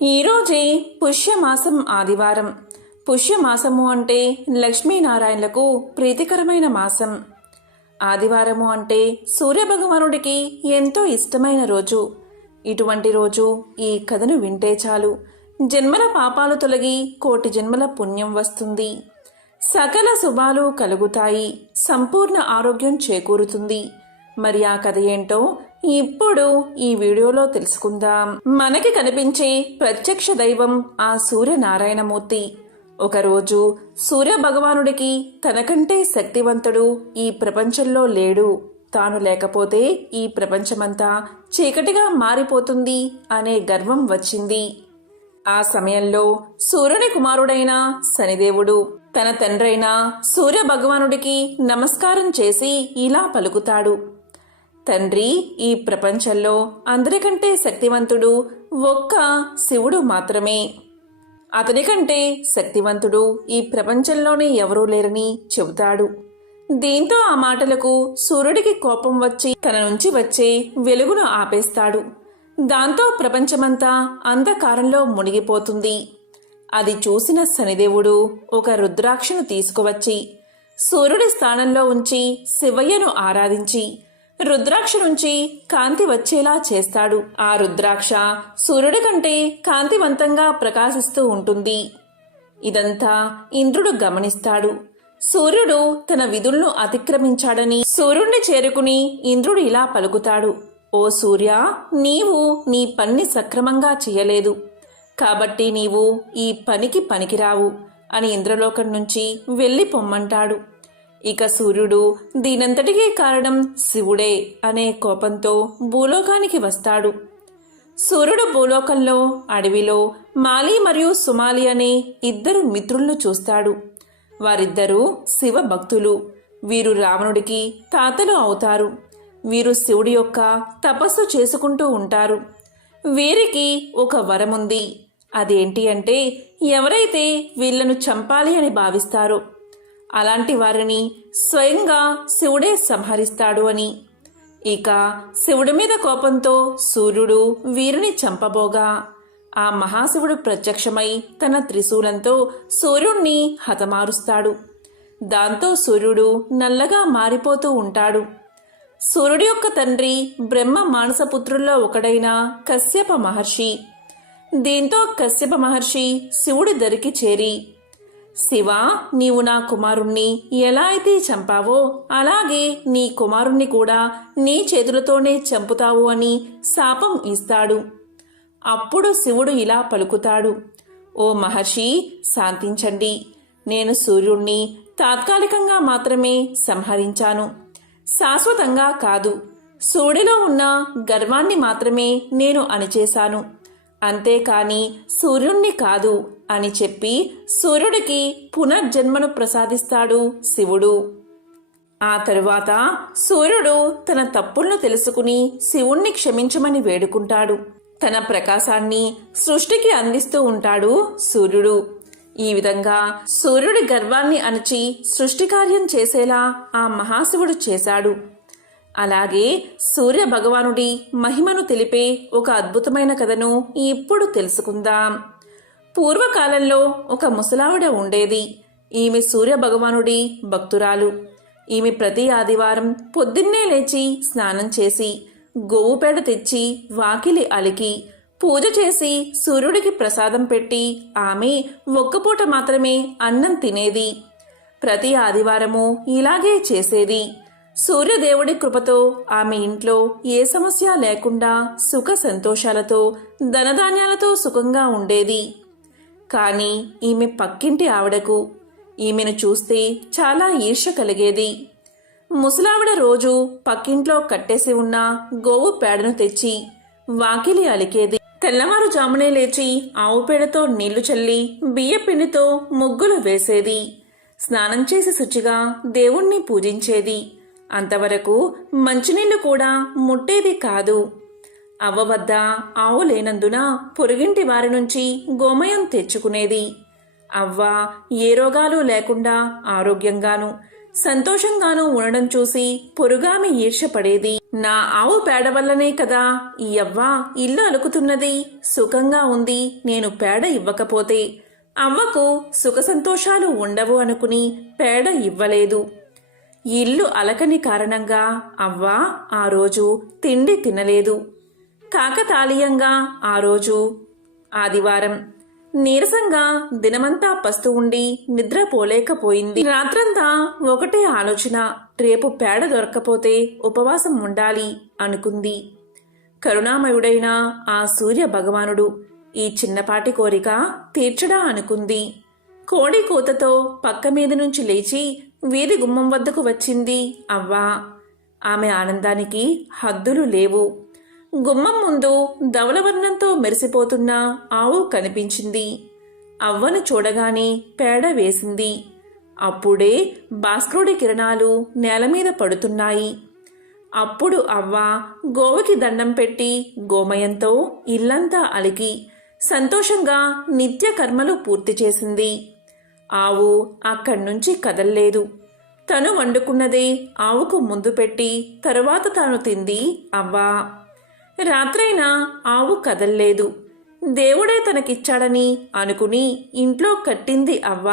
ఈరోజే పుష్యమాసం ఆదివారం. పుష్యమాసము అంటే లక్ష్మీనారాయణలకు ప్రీతికరమైన మాసం. ఆదివారము అంటే సూర్యభగవానుడికి ఎంతో ఇష్టమైన రోజు. ఇటువంటి రోజు ఈ కథను వింటే చాలు, జన్మల పాపాలు తొలగి కోటి జన్మల పుణ్యం వస్తుంది. సకల శుభాలు కలుగుతాయి, సంపూర్ణ ఆరోగ్యం చేకూరుతుంది. మరి ఆ కథ ఏంటో ఇప్పుడు ఈ వీడియోలో తెలుసుకుందాం. మనకి కనిపించే ప్రత్యక్ష దైవం ఆ సూర్యనారాయణమూర్తి. ఒకరోజు సూర్య భగవానుడికి తనకంటే శక్తివంతుడు ఈ ప్రపంచంలో లేడు, తాను లేకపోతే ఈ ప్రపంచమంతా చీకటిగా మారిపోతుంది అనే గర్వం వచ్చింది. ఆ సమయంలో సూర్యుని కుమారుడైన శనిదేవుడు తన తండ్రైన సూర్య భగవానుడికి నమస్కారం చేసి ఇలా పలుకుతాడు: తండ్రి, ఈ ప్రపంచంలో అందరికంటే శక్తివంతుడు ఒక్క శివుడు మాత్రమే. అతనికంటే శక్తివంతుడు ఈ ప్రపంచంలోనే ఎవరూ లేరని చెబుతాడు. దీంతో ఆ మాటలకు సూర్యుడికి కోపం వచ్చి తన నుంచి వచ్చే వెలుగును ఆపేస్తాడు. దాంతో ప్రపంచమంతా అంధకారంలో మునిగిపోతుంది. అది చూసిన శనిదేవుడు ఒక రుద్రాక్షను తీసుకువచ్చి సూర్యుడి స్థానంలో ఉంచి శివయ్యను ఆరాధించి రుద్రాక్ష నుంచి కాంతి వచ్చేలా చేస్తాడు. ఆ రుద్రాక్ష సూర్యుడి కంటే కాంతివంతంగా ప్రకాశిస్తూ ఉంటుంది. ఇదంతా ఇంద్రుడు గమనిస్తాడు. సూర్యుడు తన విధులను అతిక్రమించాడని సూర్యుడిని చేరుకుని ఇంద్రుడు ఇలా పలుకుతాడు: ఓ సూర్య, నీవు నీ పని సక్రమంగా చేయలేదు కాబట్టి నీవు ఈ పనికి పనికిరావు అని ఇంద్రలోకం నుంచి వెళ్ళి పొమ్మంటాడు. ఇక సూర్యుడు దీనంతటికీ కారణం శివుడే అనే కోపంతో భూలోకానికి వస్తాడు. సూర్యుడు భూలోకంలో అడవిలో మాలి మరియు సుమాలి అనే ఇద్దరు మిత్రులను చూస్తాడు. వారిద్దరూ శివ భక్తులు. వీరు రావణుడికి తాతలు అవుతారు. వీరు శివుడి యొక్క తపస్సు చేసుకుంటూ ఉంటారు. వీరికి ఒక వరముంది. అదేంటి అంటే, ఎవరైతే వీళ్లను చంపాలి అని భావిస్తారో అలాంటి వారిని స్వయంగా శివుడే సంహరిస్తాడు అని. ఇక శివుడి మీద కోపంతో సూర్యుడు వీరిని చంపబోగా ఆ మహాశివుడు ప్రత్యక్షమై తన త్రిశూలంతో సూర్యుణ్ణి హతమారుస్తాడు. దాంతో సూర్యుడు నల్లగా మారిపోతూ ఉంటాడు. సూర్యుడి యొక్క తండ్రి బ్రహ్మ మానసపుత్రుల్లో ఒకడైన కశ్యప మహర్షి. దీంతో కశ్యప మహర్షి శివుడి దరికి చేరి, శివ, నీవు నా కుమారుణ్ణి ఎలా అయితే చంపావో అలాగే నీ కుమారుణ్ణి కూడా నీ చేతులతోనే చంపుతావు అని శాపం ఇస్తాడు. అప్పుడు శివుడు ఇలా పలుకుతాడు: ఓ మహర్షి, శాంతించండి. నేను సూర్యుణ్ణి తాత్కాలికంగా మాత్రమే సంహరించాను, శాశ్వతంగా కాదు. సూర్యుడిలో ఉన్న గర్వాన్ని మాత్రమే నేను అణిచేశాను, అంతేకాని సూర్యుణ్ణి కాదు అని చెప్పి సూర్యుడికి పునర్జన్మను ప్రసాదిస్తాడు శివుడు. ఆ తరువాత సూర్యుడు తన తప్పులను తెలుసుకుని శివుణ్ణి క్షమించమని వేడుకుంటాడు. తన ప్రకాశాన్ని సృష్టికి అందిస్తూ ఉంటాడు సూర్యుడు. ఈ విధంగా సూర్యుడి గర్వాన్ని అణచి సృష్టి కార్యం చేసేలా ఆ మహాశివుడు చేశాడు. అలాగే సూర్య భగవానుడి మహిమను తెలిపే ఒక అద్భుతమైన కథను ఇప్పుడు తెలుసుకుందాం. పూర్వకాలంలో ఒక ముసలావిడ ఉండేది. ఈమె సూర్య భగవానుడి భక్తురాలు. ఈమె ప్రతి ఆదివారం పొద్దున్నే లేచి స్నానం చేసి గోవు పేడ తెచ్చి వాకిలి అలికి పూజ చేసి సూర్యుడికి ప్రసాదం పెట్టి ఆమె ఒక్కపూట మాత్రమే అన్నం తినేది. ప్రతి ఆదివారము ఇలాగే చేసేది. సూర్యదేవుడి కృపతో ఆమె ఇంట్లో ఏ సమస్య లేకుండా సుఖ సంతోషాలతో ధనధాన్యాలతో సుఖంగా ఉండేది. కానీ ఈమె పక్కింటి ఆవిడకు ఈమెను చూస్తే చాలా ఈర్ష్య కలిగేది. ముసలావిడ రోజు పక్కింట్లో కట్టేసి ఉన్న గోవు పేడను తెచ్చి వాకిలి అలికేది. తెల్లవారుజామునే లేచి ఆవు పేడతో నీళ్లు చల్లి బియ్యపిండితో ముగ్గులు వేసేది. స్నానం చేసి శుచిగా దేవుణ్ణి పూజించేది. అంతవరకు మంచినీళ్లు కూడా ముట్టేది కాదు. అవ్వ వద్ద ఆవు లేనందున పొరుగింటి వారి నుంచి గోమయం తెచ్చుకునేది. అవ్వ ఏ రోగాలు లేకుండా ఆరోగ్యంగాను సంతోషంగానూ ఉండడం చూసి పొరుగామె ఈర్ష్యపడేది. నా ఆవు పేడ వల్లనే కదా ఈ అవ్వ ఇల్లు అలుకుతున్నది, సుఖంగా ఉంది. నేను పేడ ఇవ్వకపోతే అవ్వకు సుఖ సంతోషాలు ఉండవు అనుకుని పేడ ఇవ్వలేదు. ఇల్లు అలకని కారణంగా అవ్వ ఆ రోజు తిండి తినలేదు. కాకతాళీయంగా ఆ రోజు ఆదివారం నీరసంగా దినమంతా పస్తు ఉండి నిద్రపోలేకపోయింది. రాత్రంతా ఒకటే ఆలోచన, రేపు పేడ దొరక్కపోతే ఉపవాసం ఉండాలి అనుకుంది. కరుణామయుడైన ఆ సూర్య భగవానుడు ఈ చిన్నపాటి కోరిక తీర్చడా అనుకుంది. కోడి కూతతో పక్క మీద నుంచి లేచి వీధి గుమ్మం వద్దకు వచ్చింది అవ్వ. ఆమె ఆనందానికి హద్దులు లేవు. గుమ్మం ముందు ధవలవర్ణంతో మెరిసిపోతున్న ఆవు కనిపించింది. అవ్వను చూడగానే పేడ వేసింది. అప్పుడే భాస్కరుడి కిరణాలు నేలమీద పడుతున్నాయి. అప్పుడు అవ్వ గోవుకి దండం పెట్టి గోమయంతో ఇల్లంతా అలికి సంతోషంగా నిత్య కర్మలు పూర్తి చేసింది. ఆవు అక్కడ్నుంచి కదల్లేదు. తను వండుకున్నదే ఆవుకు ముందు పెట్టి తరువాత తాను తింది అవ్వ. రాత్రైనా ఆవు కదల్లేదు. దేవుడే తనకిచ్చాడని అనుకుని ఇంట్లో కట్టింది అవ్వ.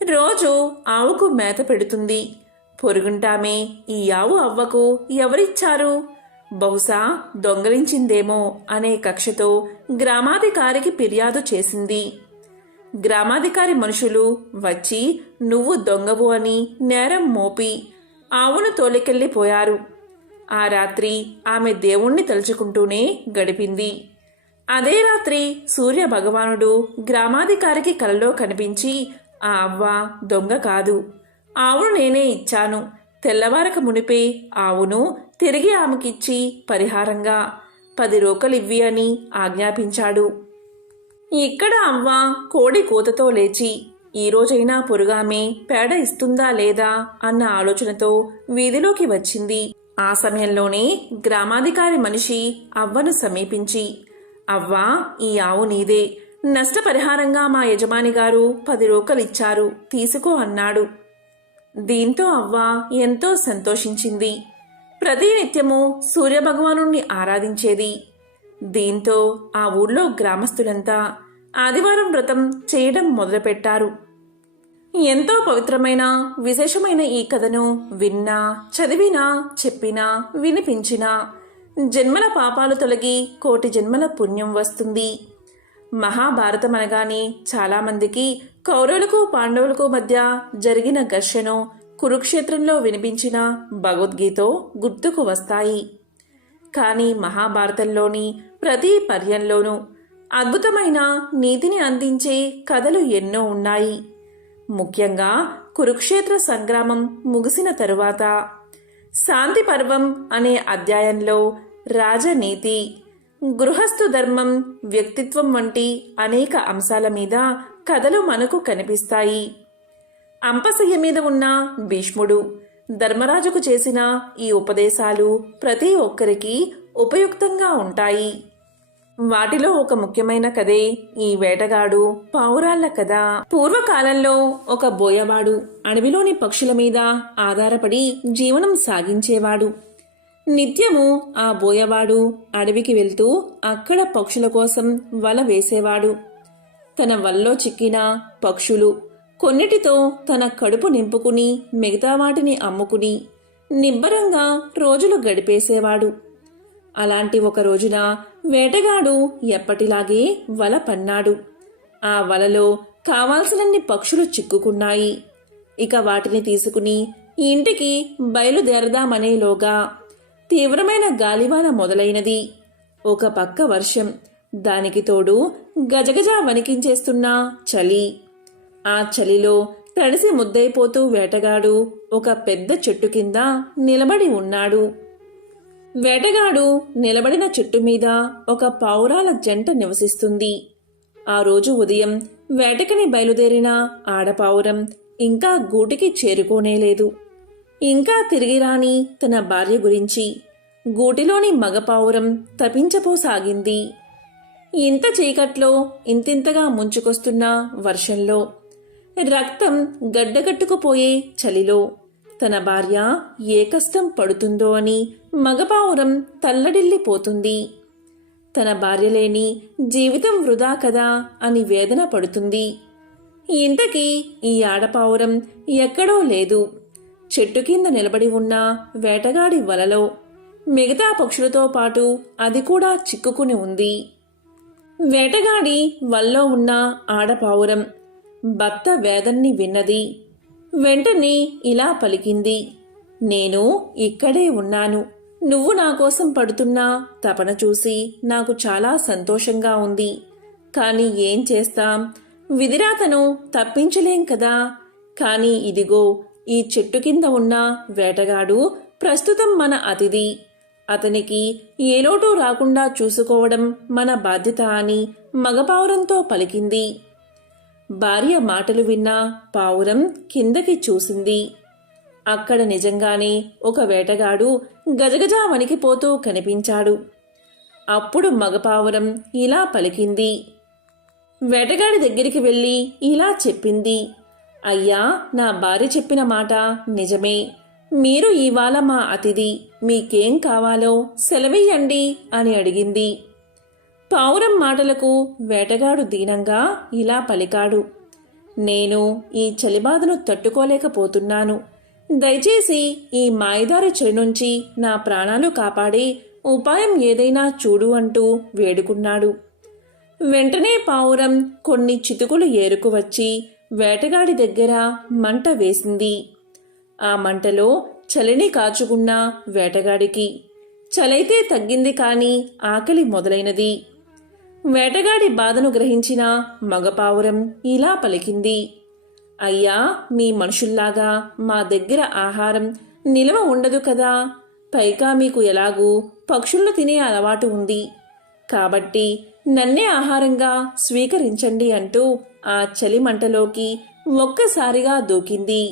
రోజు ఆవుకు మేత పెడుతుంది. పొరుగుంటామే ఈ ఆవు అవ్వకు ఎవరిచ్చారు, బహుశా దొంగలించిందేమో అనే కక్షతో గ్రామాధికారికి ఫిర్యాదు చేసింది. గ్రామాధికారి మనుషులు వచ్చి నువ్వు దొంగవు అని నేరం మోపి ఆవును తోలికెళ్ళిపోయారు. ఆ రాత్రి ఆమె దేవుణ్ణి తలుచుకుంటూనే గడిపింది. అదే రాత్రి సూర్య భగవానుడు గ్రామాధికారికి కలలో కనిపించి ఆ అవ్వ దొంగ కాదు, ఆవును నేనే ఇచ్చాను. తెల్లవారక మునిపే ఆవును తిరిగి ఆమెకిచ్చి పరిహారంగా 10 రోకలివ్వి అని ఆజ్ఞాపించాడు. ఇక్కడ అవ్వ కోడి కూతతో లేచి ఈ రోజైనా పొరుగామె పేడ ఇస్తుందా లేదా అన్న ఆలోచనతో వీధిలోకి వచ్చింది. ఆ సమయంలోనే గ్రామాధికారి మనిషి అవ్వను సమీపించి, అవ్వా ఈ ఆవు నీదే, నష్టపరిహారంగా మా యజమాని గారు 10 రోకలిచ్చారు, తీసుకో అన్నాడు. దీంతో అవ్వ ఎంతో సంతోషించింది. ప్రతినిత్యము సూర్యభగవానుణ్ణి ఆరాధించేది. దీంతో ఆ ఊళ్ళో గ్రామస్తులంతా ఆదివారం వ్రతం చేయడం మొదలుపెట్టారు. ఎంతో పవిత్రమైన విశేషమైన ఈ కథను విన్నా, చదివినా, చెప్పినా, వినిపించినా జన్మల పాపాలు తొలగి కోటి జన్మల పుణ్యం వస్తుంది. మహాభారతం అనగానే చాలామందికి కౌరవులకు పాండవులకు మధ్య జరిగిన ఘర్షణ కురుక్షేత్రంలో వినిపించిన భగవద్గీత గుర్తుకు వస్తాయి. కానీ మహాభారతంలోని ప్రతి పర్యంలోనూ అద్భుతమైన నీతిని అందించే కథలు ఎన్నో ఉన్నాయి. ముఖ్యంగా కురుక్షేత్ర సంగ్రామం ముగిసిన తరువాత శాంతి పర్వం అనే అధ్యాయంలో రాజనీతి, గృహస్థు ధర్మం, వ్యక్తిత్వం వంటి అనేక అంశాల మీద కథలు మనకు కనిపిస్తాయి. అంపశయ్య మీద ఉన్న భీష్ముడు ధర్మరాజుకు చేసిన ఈ ఉపదేశాలు ప్రతి ఒక్కరికి ఉపయుక్తంగా ఉంటాయి. వాటిలో ఒక ముఖ్యమైన కథే ఈ వేటగాడు పావురాళ్ల కథ. పూర్వకాలంలో ఒక బోయవాడు అడవిలోని పక్షుల మీద ఆధారపడి జీవనం సాగించేవాడు. నిత్యము ఆ బోయవాడు అడవికి వెళ్తూ అక్కడ పక్షుల కోసం వల వేసేవాడు. తన వల్లో చిక్కిన పక్షులు కొన్నిటితో తన కడుపు నింపుకుని మిగతా వాటిని అమ్ముకుని నిబ్బరంగా రోజులు గడిపేసేవాడు. అలాంటి ఒక రోజున వేటగాడు ఎప్పటిలాగే వల పన్నాడు. ఆ వలలో కావాల్సినన్ని పక్షులు చిక్కుకున్నాయి. ఇక వాటిని తీసుకుని ఇంటికి బయలుదేరదామనేలోగా తీవ్రమైన గాలివాన మొదలైనది. ఒక పక్క వర్షం, దానికి తోడు గజగజ వణికించేస్తున్న చలి. ఆ చలిలో తడిసి ముద్దైపోతూ వేటగాడు ఒక పెద్ద చెట్టు కింద నిలబడి ఉన్నాడు. వేటగాడు నిలబడిన చెట్టు మీద ఒక పావురాల జంట నివసిస్తుంది. ఆ రోజు ఉదయం వేటకని బయలుదేరిన ఆడపావురం ఇంకా గూటికి చేరుకోనేలేదు. ఇంకా తిరిగి రాని తన భార్య గురించి గూటిలోని మగపావురం తపించపోసాగింది. ఇంత చీకట్లో ఇంతింతగా ముంచుకొస్తున్న వర్షంలో రక్తం గడ్డగట్టుకుపోయే చలిలో తన భార్య ఏ కష్టం పడుతుందో అని మగపావురం తల్లడిల్లిపోతుంది. తన భార్య లేని జీవితం వృధా కదా అని వేదన పడుతుంది. ఇంతకీ ఈ ఆడపావురం ఎక్కడో లేదు. చెట్టు కింద నిలబడి ఉన్న వేటగాడి వలలో మిగతా పక్షులతో పాటు అది కూడా చిక్కుకుని ఉంది. వేటగాడి వల్లో ఉన్న ఆడపావురం భర్త వేదన్ని విన్నది. వెంటనే ఇలా పలికింది, నేను ఇక్కడే ఉన్నాను. నువ్వు నా కోసం పడుతున్న తపన చూసి నాకు చాలా సంతోషంగా ఉంది. కాని ఏం చేస్తాం, విధిరాతను తప్పించలేం కదా. కాని ఇదిగో ఈ చెట్టు కింద ఉన్న వేటగాడు ప్రస్తుతం మన అతిథి. అతనికి ఏ లోటు రాకుండా చూసుకోవడం మన బాధ్యత అని మగపావురంతో పలికింది. భార్య మాటలు విన్న పావురం కిందకి చూసింది. అక్కడ నిజంగానే ఒక వేటగాడు గజగజా వణికిపోతూ కనిపించాడు. అప్పుడు మగపావురం ఇలా పలికింది. వేటగాడి దగ్గరికి వెళ్ళి ఇలా చెప్పింది, అయ్యా, నా భార్య చెప్పిన మాట నిజమే. మీరు ఇవాళ మా అతిథి. మీకేం కావాలో సెలవియ్యండి అని అడిగింది. పావురం మాటలకు వేటగాడు దీనంగా ఇలా పలికాడు, నేను ఈ చలిబాధను తట్టుకోలేకపోతున్నాను. దయచేసి ఈ మాయదారి చెడు నుంచి నా ప్రాణాలు కాపాడే ఉపాయం ఏదైనా చూడు అంటూ వేడుకున్నాడు. వెంటనే పావురం కొన్ని చితుకులు ఏరుకు వచ్చి వేటగాడి దగ్గర మంట వేసింది. ఆ మంటలో చలిని కాచుకున్న వేటగాడికి చలైతే తగ్గింది కాని ఆకలి మొదలైనది. వేటగాడి బాధను గ్రహించిన మగపావురం ఇలా పలికింది, అయ్యా, మీ మనుషుల్లాగా మా దగ్గర ఆహారం నిలవ ఉండదు కదా. పైగా మీకు ఎలాగూ పక్షులను తినే అలవాటు ఉంది. కాబట్టి నన్నే ఆహారంగా స్వీకరించండి అంటూ ఆ చలి మంటలోకి ఒక్కసారిగా దూకింది.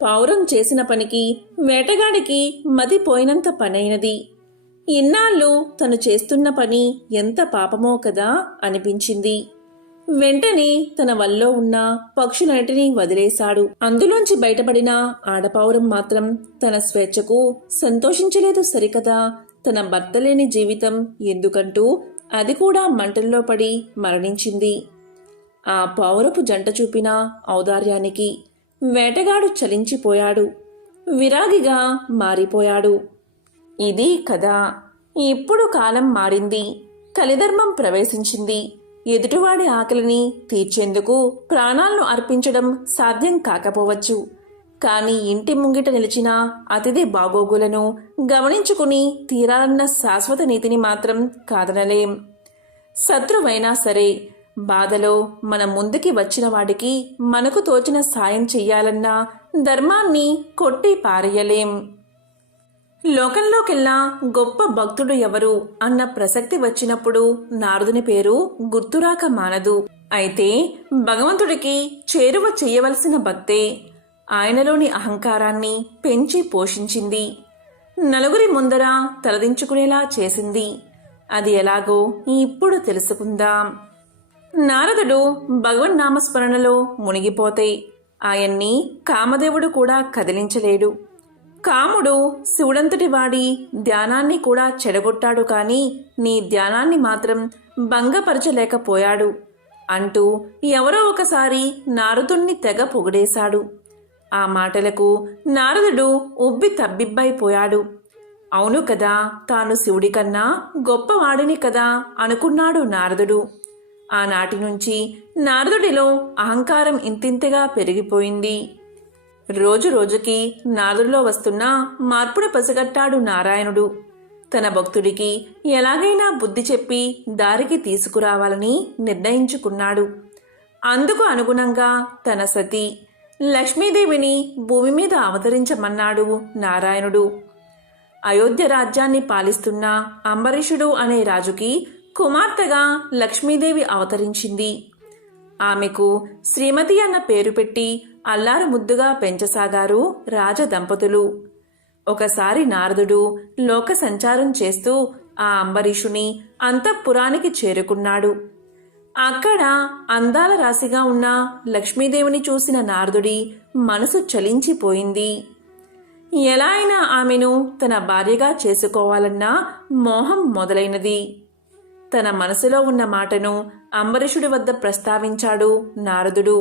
పావురం చేసిన పనికి వేటగాడికి మతిపోయినంత పనైనది. ఇన్నాళ్ళు తను చేస్తున్న పని ఎంత పాపమో కదా అనిపించింది. వెంటనే తన వల్లో ఉన్న పక్షులన్నిటినీ వదిలేశాడు. అందులోంచి బయటపడిన ఆడపావురం మాత్రం తన స్వేచ్ఛకు సంతోషించలేదు సరికదా. తన భర్త లేని జీవితం ఎందుకంటూ అది కూడా మంటల్లో పడి మరణించింది. ఆ పావురపు జంట చూపిన ఔదార్యానికి వేటగాడు చలించిపోయాడు. విరాగిగా మారిపోయాడు. ఇది కథ. ఇప్పుడు కాలం మారింది. కలిధర్మం ప్రవేశించింది. ఎదుటివాడి ఆకలిని తీర్చేందుకు ప్రాణాలను అర్పించడం సాధ్యం కాకపోవచ్చు. కాని ఇంటి ముంగిట నిలిచిన అతిథి బాగోగులను గమనించుకుని తీరాలన్న శాశ్వత నీతిని మాత్రం కాదనలేం. శత్రువైనా సరే బాధలో మన ముందుకి వచ్చిన వాడికి మనకు తోచిన సాయం చెయ్యాలన్న ధర్మాన్ని కొట్టి పారేయలేం. లోకంలోకెల్లా గొప్ప భక్తుడు ఎవరు అన్న ప్రసక్తి వచ్చినప్పుడు నారదుని పేరు గుర్తురాక మానదు. అయితే భగవంతుడికి చేరువ చెయ్యవలసిన భక్తే ఆయనలోని అహంకారాన్ని పెంచి పోషించింది. నలుగురి ముందర తలదించుకునేలా చేసింది. అది ఎలాగో ఇప్పుడు తెలుసుకుందాం. నారదుడు భగవన్నామస్మరణలో మునిగిపోతే ఆయన్ని కామదేవుడు కూడా కదిలించలేడు. కాముడు శివుడంతటి వాడి ధ్యానాన్ని కూడా చెడగొట్టాడు కాని నీ ధ్యానాన్ని మాత్రం భంగపరచలేకపోయాడు అంటూ ఎవరో ఒకసారి నారదుణ్ణి తెగ పొగిడేశాడు. ఆ మాటలకు నారదుడు ఉబ్బి తబ్బిబ్బైపోయాడు. అవును కదా, తాను శివుడి కన్నా గొప్పవాడిని కదా అనుకున్నాడు నారదుడు. ఆనాటి నుంచి నారదుడిలో అహంకారం ఇంతింతగా పెరిగిపోయింది. రోజు రోజుకి నారదుడిలో వస్తున్న మార్పును పసిగట్టాడు నారాయణుడు. తన భక్తుడికి ఎలాగైనా బుద్ధి చెప్పి దారికి తీసుకురావాలని నిర్ణయించుకున్నాడు. అందుకు అనుగుణంగా తన సతీ లక్ష్మీదేవిని భూమి మీద అవతరించమన్నాడు నారాయణుడు. అయోధ్య రాజ్యాన్ని పాలిస్తున్న అంబరీషుడు అనే రాజుకి కుమార్తెగా లక్ష్మీదేవి అవతరించింది. ఆమెకు శ్రీమతి అన్న పేరు పెట్టి అల్లారు ముద్దుగా పెంచసాగారు రాజదంపతులు. ఒకసారి నారదుడు లోక సంచారం చేస్తూ ఆ అంబరీషుని అంతఃపురానికి చేరుకున్నాడు. అక్కడ అందాల రాశిగా ఉన్న లక్ష్మీదేవిని చూసిన నారదుడి మనసు చలించిపోయింది. ఎలా అయినా ఆమెను తన భార్యగా చేసుకోవాలన్న మోహం మొదలైనది. తన మనసులో ఉన్న మాటను అంబరీషుడి వద్ద ప్రస్తావించాడు నారదుడు.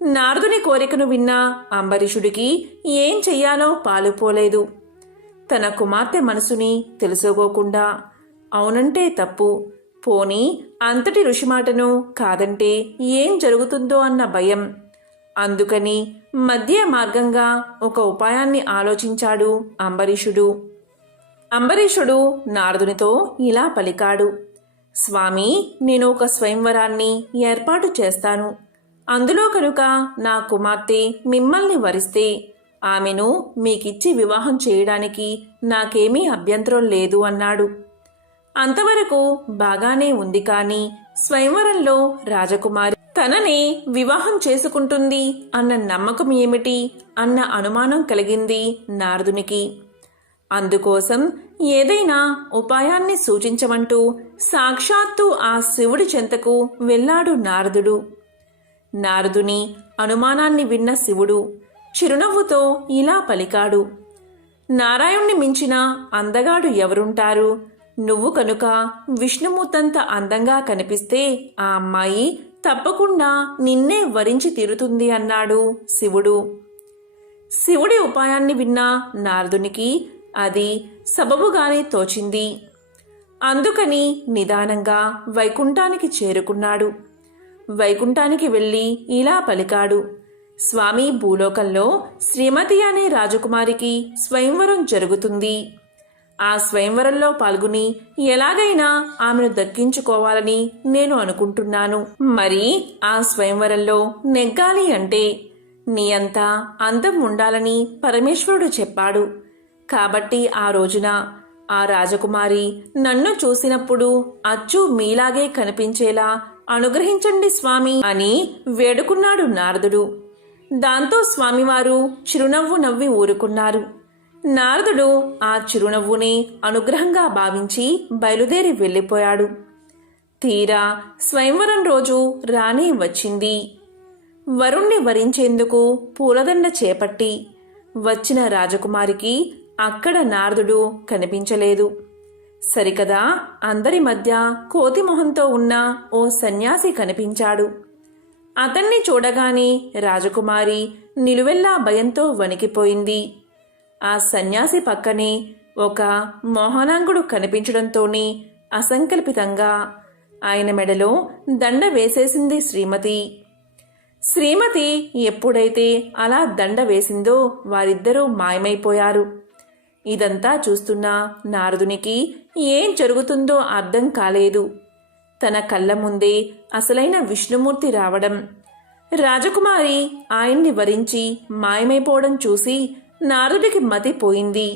నారదుని కోరికను విన్న అంబరీషుడికి ఏం చెయ్యాలో పాలుపోలేదు. తన కుమార్తె మనసుని తెలుసుకోకుండా అవునంటే తప్పు, పోనీ అంతటి ఋషి మాటను కాదంటే ఏం జరుగుతుందో అన్న భయం. అందుకని మధ్య మార్గంగా ఒక ఉపాయాన్ని ఆలోచించాడు అంబరీషుడు. అంబరీషుడు నారదునితో ఇలా పలికాడు. స్వామి, నేను ఒక స్వయంవరాన్ని ఏర్పాటు చేస్తాను. అందులో కనుక నా కుమార్తె మిమ్మల్ని వరిస్తే ఆమెను మీకిచ్చి వివాహం చేయడానికి నాకేమీ అభ్యంతరం లేదు అన్నాడు. అంతవరకు బాగానే ఉంది, కాని స్వయంవరంలో రాజకుమారి తననే వివాహం చేసుకుంటుంది అన్న నమ్మకం ఏమిటి అన్న అనుమానం కలిగింది నారదునికి. అందుకోసం ఏదైనా ఉపాయాన్ని సూచించమంటూ సాక్షాత్తు ఆ శివుడి చెంతకు వెళ్ళాడు నారదుడు. నారదుని అనుమానాన్ని విన్న శివుడు చిరునవ్వుతో ఇలా పలికాడు. నారాయణ్ణి మించిన అందగాడు ఎవరుంటారు? నువ్వు కనుక విష్ణుమూర్తంత అందంగా కనిపిస్తే ఆ అమ్మాయి తప్పకుండా నిన్నే వరించి తీరుతుంది అన్నాడు శివుడు. శివుడి ఉపాయాన్ని విన్న నారదునికి అది సబబుగానే తోచింది. అందుకని నిదానంగా వైకుంఠానికి చేరుకున్నాడు. వైకుంఠానికి వెళ్ళి ఇలా పలికాడు. స్వామి, భూలోకంలో శ్రీమతి అనే రాజకుమారికి స్వయంవరం జరుగుతుంది. ఆ స్వయంవరంలో పాల్గొని ఎలాగైనా ఆమెను దక్కించుకోవాలని నేను అనుకుంటున్నాను. మరి ఆ స్వయంవరంలో నెగ్గాలి అంటే నీ అంతా అందం ఉండాలని పరమేశ్వరుడు చెప్పాడు. కాబట్టి ఆ రోజున ఆ రాజకుమారి నన్ను చూసినప్పుడు అచ్చు మీలాగే కనిపించేలా అనుగ్రహించండి స్వామి అని వేడుకున్నాడు నారదుడు. దాంతో స్వామివారు చిరునవ్వు నవ్వి ఊరుకున్నారు. నారదుడు ఆ చిరునవ్వుని అనుగ్రహంగా భావించి బయలుదేరి వెళ్ళిపోయాడు. తీరా స్వయంవరం రోజు రాణి వచ్చింది. వరుణ్ణి వరించేందుకు పూలదండ చేపట్టి వచ్చిన రాజకుమారికి అక్కడ నారదుడు కనిపించలేదు. సరికదా అందరి మధ్య కోతిమొహంతో ఉన్న ఓ సన్యాసి కనిపించాడు. అతన్ని చూడగానే రాజకుమారి నిలువెల్లా భయంతో వణికిపోయింది. ఆ సన్యాసి పక్కనే ఒక మోహనాంగుడు కనిపించడంతోనే అసంకల్పితంగా ఆయన మెడలో దండ వేసేసింది శ్రీమతి. శ్రీమతి ఎప్పుడైతే అలా దండ వేసిందో వారిద్దరూ మాయమైపోయారు. ఇదంతా చూస్తున్న నారదునికి ఏం జరుగుతుందో అర్థం కాలేదు. తన కళ్ళ ముందే అసలైన విష్ణుమూర్తి రావడం, రాజకుమారి ఆయన్ని వరించి మాయమైపోవడం చూసి నారదుడికి మతిపోయింది.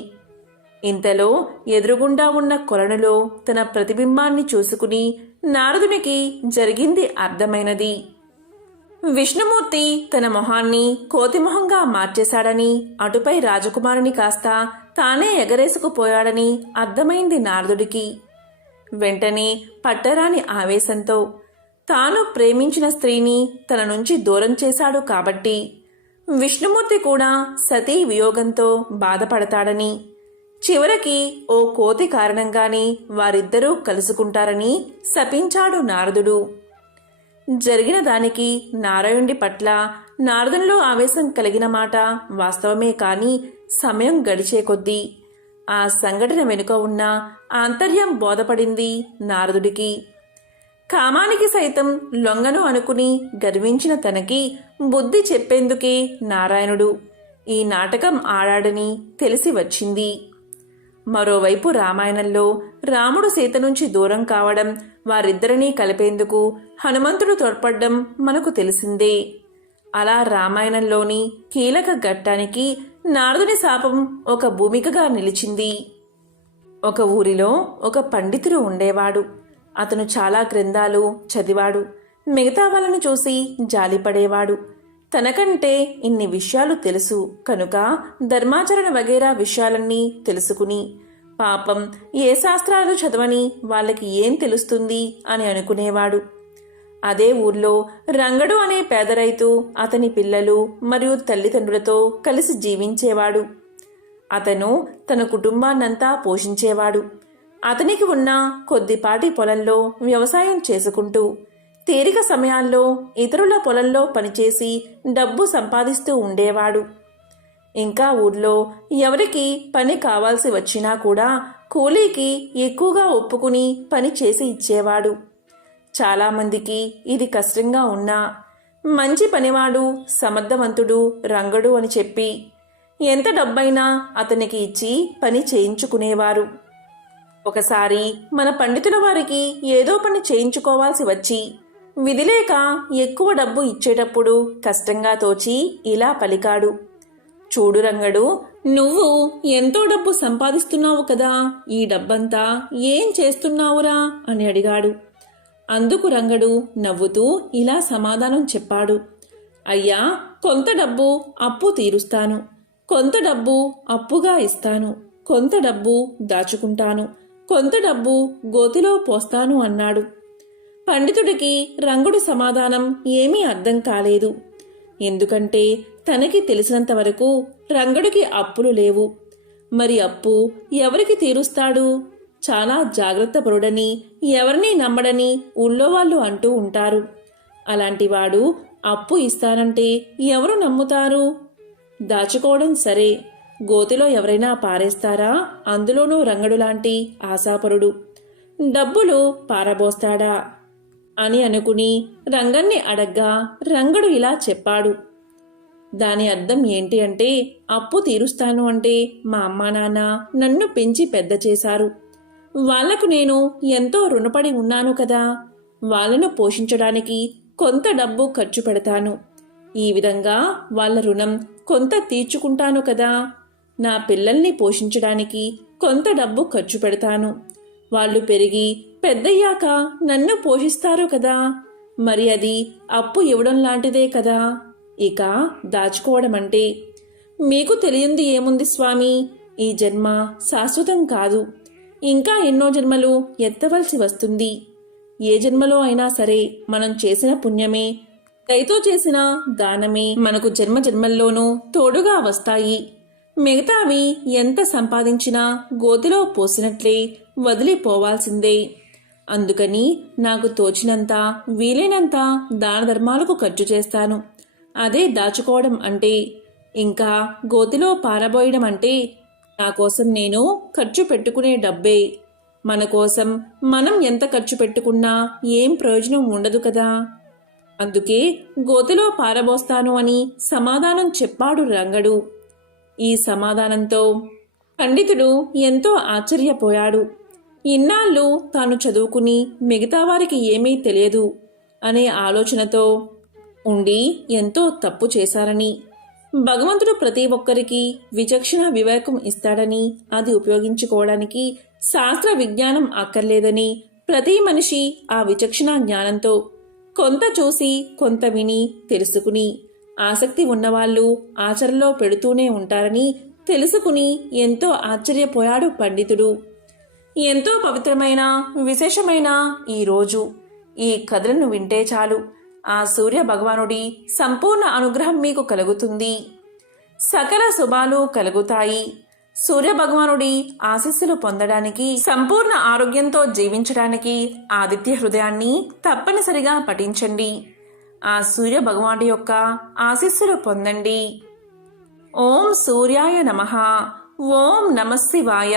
ఇంతలో ఎదురుగుండా ఉన్న కొలనులో తన ప్రతిబింబాన్ని చూసుకుని నారదునికి జరిగింది అర్థమైనది. విష్ణుమూర్తి తన మొహాన్ని కోతిమొహంగా మార్చేశాడని, అటుపై రాజకుమారుని కాస్త తానే ఎగరేసుకుపోయాడని అర్థమైంది నారదుడికి. వెంటనే పట్టరాని ఆవేశంతో తాను ప్రేమించిన స్త్రీని తన నుంచి దూరం చేశాడు కాబట్టి విష్ణుమూర్తి కూడా సతీ వియోగంతో బాధపడతాడని, చివరికి ఓ కోతి కారణంగానే వారిద్దరూ కలుసుకుంటారని శపించాడు నారదుడు. జరిగిన దానికి నారాయణుడి పట్ల నారదునిలో ఆవేశం కలిగిన మాట వాస్తవమే, కాని సమయం గడిచే కొద్దీ ఆ సంఘటన వెనుక ఉన్న ఆంతర్యం బోధపడింది నారదుడికి. కామానికి సైతం లొంగను అనుకుని గర్వించిన తనకి బుద్ధి చెప్పేందుకే నారాయణుడు ఈ నాటకం ఆడాడని తెలిసి వచ్చింది. మరోవైపు రామాయణంలో రాముడు సీత నుంచి దూరం కావడం, వారిద్దరినీ కలిపేందుకు హనుమంతుడు తోడ్పడ్డం మనకు తెలిసిందే. అలా రామాయణంలోని కీలక ఘట్టానికి నారదుని శాపం ఒక భూమికగా నిలిచింది. ఒక ఊరిలో ఒక పండితుడు ఉండేవాడు. అతను చాలా గ్రంథాలు చదివాడు. మిగతా వాళ్ళను చూసి జాలిపడేవాడు. తనకంటే ఇన్ని విషయాలు తెలుసు కనుక ధర్మాచరణ వగైరా విషయాలన్నీ తెలుసుకుని, పాపం ఏ శాస్త్రాలు చదవని వాళ్ళకి ఏం తెలుస్తుంది అని అనుకునేవాడు. అదే ఊర్లో రంగడు అనే పేద రైతు అతని పిల్లలు మరియు తల్లిదండ్రులతో కలిసి జీవించేవాడు. అతను తన కుటుంబాన్నంతా పోషించేవాడు. అతనికి ఉన్న కొద్దిపాటి పొలంలో వ్యవసాయం చేసుకుంటూ తీరిక సమయాల్లో ఇతరుల పొలంలో పనిచేసి డబ్బు సంపాదిస్తూ ఉండేవాడు. ఇంకా ఊర్లో ఎవరికి పని కావాల్సి వచ్చినా కూడా కూలీకి ఎక్కువగా ఒప్పుకుని పని చేసి ఇచ్చేవాడు. చాలామందికి ఇది కష్టంగా ఉన్నా మంచి పనివాడు, సమర్థవంతుడు రంగడు అని చెప్పి ఎంత డబ్బైనా అతనికి ఇచ్చి పని చేయించుకునేవారు. ఒకసారి మన పండితుల వారికి ఏదో పని చేయించుకోవాల్సి వచ్చి విధిలేక ఎక్కువ డబ్బు ఇచ్చేటప్పుడు కష్టంగా తోచి ఇలా పలికాడు. చూడు రంగడు, నువ్వు ఎంతో డబ్బు సంపాదిస్తున్నావు కదా, ఈ డబ్బంతా ఏం చేస్తున్నావురా అని అడిగాడు. అందుకు రంగడు నవ్వుతూ ఇలా సమాధానం చెప్పాడు. అయ్యా, కొంత డబ్బు అప్పు తీరుస్తాను, కొంత డబ్బు అప్పుగా ఇస్తాను, కొంత డబ్బు దాచుకుంటాను, కొంత డబ్బు గోతిలో పోస్తాను అన్నాడు. పండితుడికి రంగుడి సమాధానం ఏమీ అర్థం కాలేదు. ఎందుకంటే తనకి తెలిసినంత వరకు రంగడికి అప్పులు లేవు. మరి అప్పు ఎవరికి తీరుస్తాడు? చాలా జాగ్రత్తపరుడని, ఎవరినీ నమ్మడని ఊళ్ళో వాళ్ళు అంటూ ఉంటారు. అలాంటివాడు అప్పు ఇస్తానంటే ఎవరు నమ్ముతారు? దాచుకోవడం సరే, గోతిలో ఎవరైనా పారేస్తారా? అందులోనూ రంగడు లాంటి ఆశాపరుడు డబ్బులు పారబోస్తాడా అని అనుకుని రంగన్ని అడగ్గా రంగడు ఇలా చెప్పాడు. దాని అర్థం ఏంటి అంటే, అప్పు తీరుస్తాను అంటే మా అమ్మా నాన్న నన్ను పెంచి పెద్ద చేశారు. వాళ్లకు నేను ఎంతో రుణపడి ఉన్నాను కదా, వాళ్లను పోషించడానికి కొంత డబ్బు ఖర్చు పెడతాను. ఈ విధంగా వాళ్ల రుణం కొంత తీర్చుకుంటాను కదా. నా పిల్లల్ని పోషించడానికి కొంత డబ్బు ఖర్చు పెడతాను. వాళ్ళు పెరిగి పెద్దయ్యాక నన్ను పోషిస్తారు కదా, మరి అది అప్పు ఇవ్వడం లాంటిదే కదా. ఇక దాచుకోవడం అంటే మీకు తెలియంది ఏముంది స్వామి, ఈ జన్మ శాశ్వతం కాదు, ఇంకా ఎన్నో జన్మలు ఎత్తవలసి వస్తుంది. ఏ జన్మలో అయినా సరే మనం చేసిన పుణ్యమే, దయతో చేసిన దానమే మనకు జన్మ జన్మల్లోనూ తోడుగా వస్తాయి. మిగతావి ఎంత సంపాదించినా గోతిలో పోసినట్లే వదిలిపోవాల్సిందే. అందుకని నాకు తోచినంత వీలైనంత దాన ధర్మాలకు ఖర్చు చేస్తాను. అదే దాచుకోవడం అంటే. ఇంకా గోతిలో పారబోయడం అంటే నా కోసం నేను ఖర్చు పెట్టుకునే డబ్బే. మన కోసం మనం ఎంత ఖర్చు పెట్టుకున్నా ఏం ప్రయోజనం ఉండదు కదా. అందుకే గోతిలో పారబోస్తాను అని సమాధానం చెప్పాడు రంగడు. ఈ సమాధానంతో పండితుడు ఎంతో ఆశ్చర్యపోయాడు. ఇన్నాళ్ళు తాను చదువుకుని మిగతా వారికి ఏమీ తెలియదు అనే ఆలోచనతో ఉండి ఎంతో తప్పు చేశారని, భగవంతుడు ప్రతి ఒక్కరికి విచక్షణ వివేకం ఇస్తాడని, అది ఉపయోగించుకోవడానికి శాస్త్ర విజ్ఞానం అక్కర్లేదని, ప్రతి మనిషి ఆ విచక్షణ జ్ఞానంతో కొంత చూసి కొంత విని తెలుసుకుని ఆసక్తి ఉన్నవాళ్ళు ఆచరణలో పెడుతూనే ఉంటారని తెలుసుకుని ఎంతో ఆశ్చర్యపోయాడు పండితుడు. ఎంతో పవిత్రమైన విశేషమైన ఈ రోజు ఈ కథలను వింటే చాలు, ఆ సూర్య భగవానుడి సంపూర్ణ అనుగ్రహం మీకు కలుగుతుంది. సకల శుభాలు కలుగుతాయి. సూర్య భగవానుడి ఆశీస్సులు పొందడానికి, సంపూర్ణ ఆరోగ్యంతో జీవించడానికి ఆదిత్య హృదయాన్ని తప్పనిసరిగా పఠించండి. ఆ సూర్య భగవానుడి యొక్క ఆశీస్సులు పొందండి. ఓం సూర్యాయ నమః. ఓం నమః శివాయ.